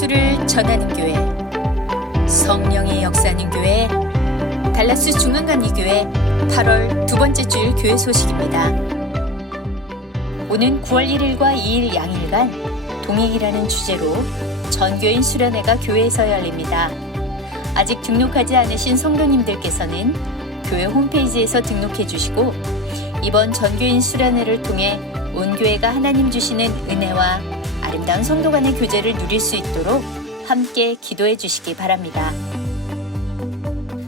예수를 전하는 교회, 성령의 역사하는 교회, 달라스 중앙감리교회 8월 두 번째 주일 교회 소식입니다. 오는 9월 1일과 2일 양일간 동행이라는 주제로 전교인 수련회가 교회에서 열립니다. 아직 등록하지 않으신 성도님들께서는 교회 홈페이지에서 등록해 주시고 이번 전교인 수련회를 통해 온 교회가 하나님 주시는 은혜와 아름다운 성도 간의 교제를 누릴 수 있도록 함께 기도해 주시기 바랍니다.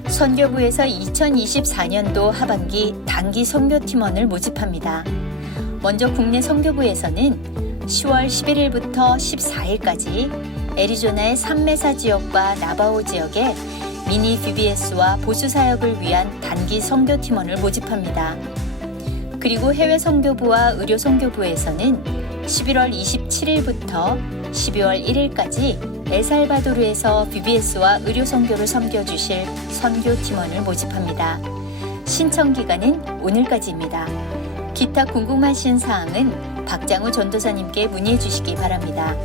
선교부에서 2024년도 하반기 단기 선교팀원을 모집합니다. 먼저 국내 선교부에서는 10월 11일부터 14일까지 애리조나의 산메사 지역과 나바오 지역에 미니 BBS와 보수 사역을 위한 단기 선교팀원을 모집합니다. 그리고 해외 선교부와 의료 선교부에서는 11월 27일부터 12월 1일까지 엘살바도르에서 BBS와 의료 선교를 섬겨 주실 선교 팀원을 모집합니다. 신청 기간은 오늘까지입니다. 기타 궁금하신 사항은 박장우 전도사님께 문의해 주시기 바랍니다.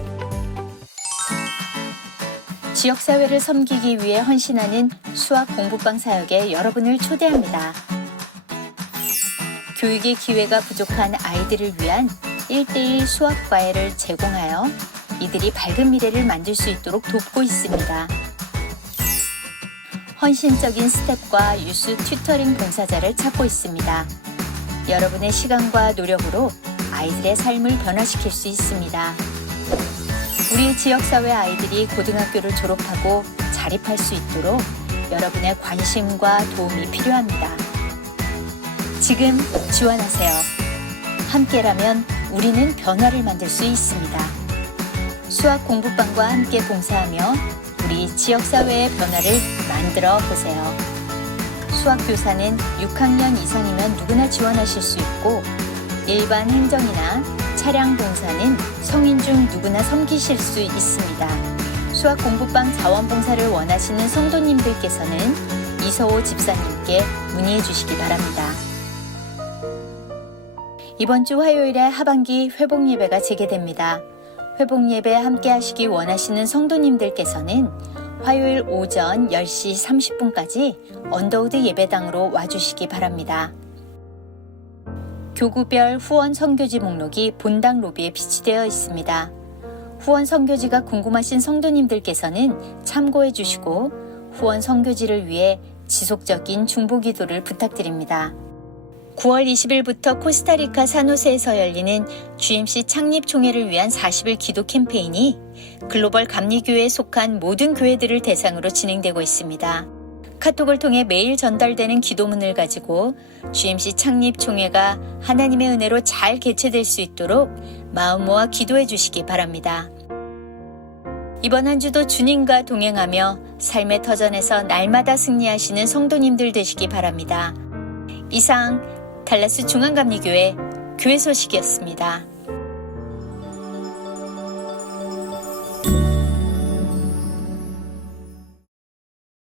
지역사회를 섬기기 위해 헌신하는 수학 공부방 사역에 여러분을 초대합니다. 교육의 기회가 부족한 아이들을 위한 1대1 수학 과외를 제공하여 이들이 밝은 미래를 만들 수 있도록 돕고 있습니다. 헌신적인 스텝과 유스 튜터링 봉사자를 찾고 있습니다. 여러분의 시간과 노력으로 아이들의 삶을 변화시킬 수 있습니다. 우리 지역사회 아이들이 고등학교를 졸업하고 자립할 수 있도록 여러분의 관심과 도움이 필요합니다. 지금 지원하세요. 함께라면 우리는 변화를 만들 수 있습니다. 수학 공부방과 함께 봉사하며 우리 지역사회의 변화를 만들어 보세요. 수학 교사는 6학년 이상이면 누구나 지원하실 수 있고 일반 행정이나 차량 봉사는 성인 중 누구나 섬기실 수 있습니다. 수학 공부방 자원봉사를 원하시는 성도님들께서는 이서호 집사님께 문의해 주시기 바랍니다. 이번 주 화요일에 하반기 회복 예배가 재개됩니다. 회복 예배 함께 하시기 원하시는 성도님들께서는 화요일 오전 10시 30분까지 언더우드 예배당으로 와주시기 바랍니다. 교구별 후원 선교지 목록이 본당 로비에 비치되어 있습니다. 후원 선교지가 궁금하신 성도님들께서는 참고해 주시고 후원 선교지를 위해 지속적인 중보 기도를 부탁드립니다. 9월 20일부터 코스타리카 사노세에서 열리는 GMC 창립 총회를 위한 40일 기도 캠페인이 글로벌 감리교회에 속한 모든 교회들을 대상으로 진행되고 있습니다. 카톡을 통해 매일 전달되는 기도문을 가지고 GMC 창립 총회가 하나님의 은혜로 잘 개최될 수 있도록 마음 모아 기도해 주시기 바랍니다. 이번 한 주도 주님과 동행하며 삶의 터전에서 날마다 승리하시는 성도님들 되시기 바랍니다. 이상 달라스 중앙감리교회 교회 소식이었습니다.